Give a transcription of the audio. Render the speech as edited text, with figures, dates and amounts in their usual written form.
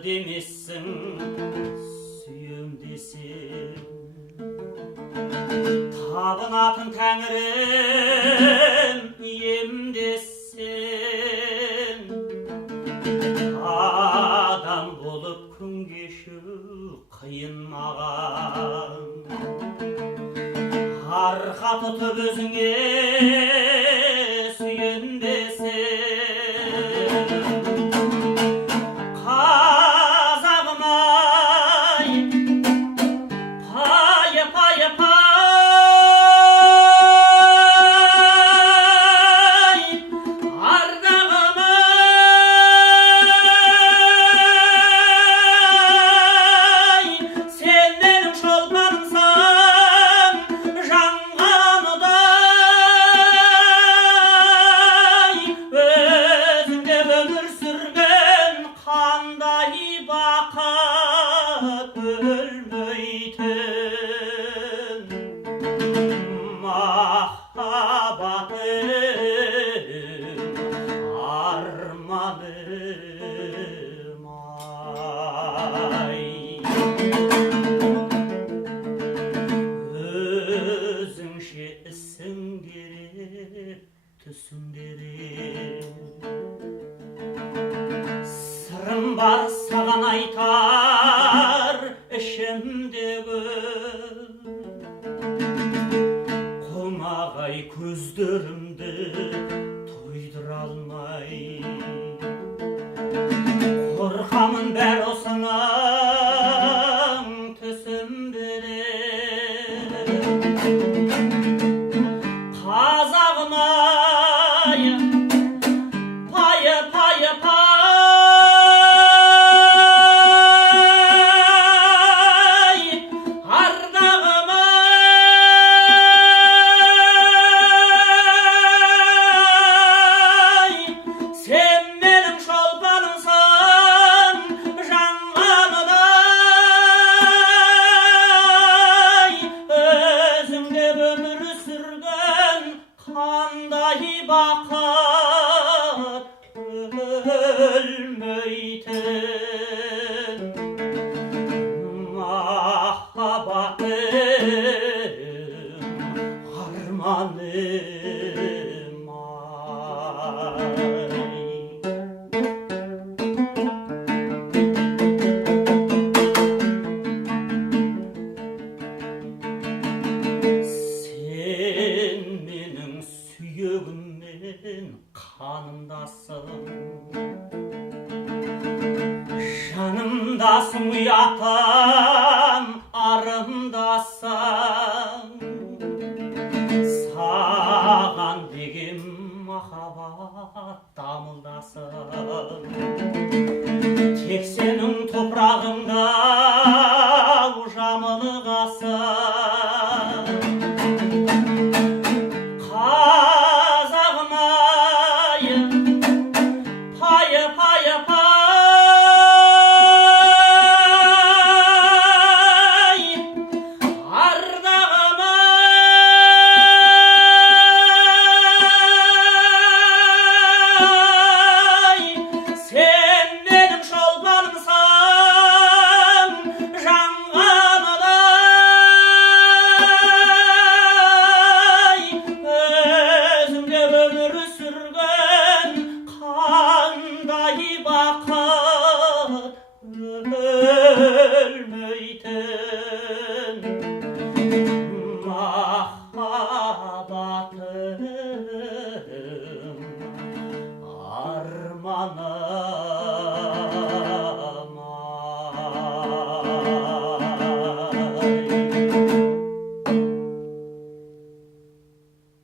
Demezsin suyum desin, табынатын тәңірім ем десін. Адам болып күн кешу қиын маған, арқа тұтып өзіңе сүйенбесін. Өзіңше ісің керек түсіндерем, сырым бар саған айтар ішімдегі. Қомағай көздерімді тойдыра алмай, қорқамын бәр осының түсім берер. Қазағым ай, пайы пайы пай, ардағым ай, сен менің шолпанымсың жанғаныдай. Өзіңде өмір сүрген қандай бақыт, өлмейтін махаббатым, арманым ай. Сен менің сүйегіммен қанымдасың, жанымдасың, ұятым арымдасың. Саған деген махаббат дамылдасың, тек сенің топырағыңда жамылғасың. Қазағым ай, пайы пайы пай, ардағым ай, сен менің шолпанымсың жанғаныдай. Өзіңде өмір сүрген қандай бақыт, өлмейтін махаббатым, арманым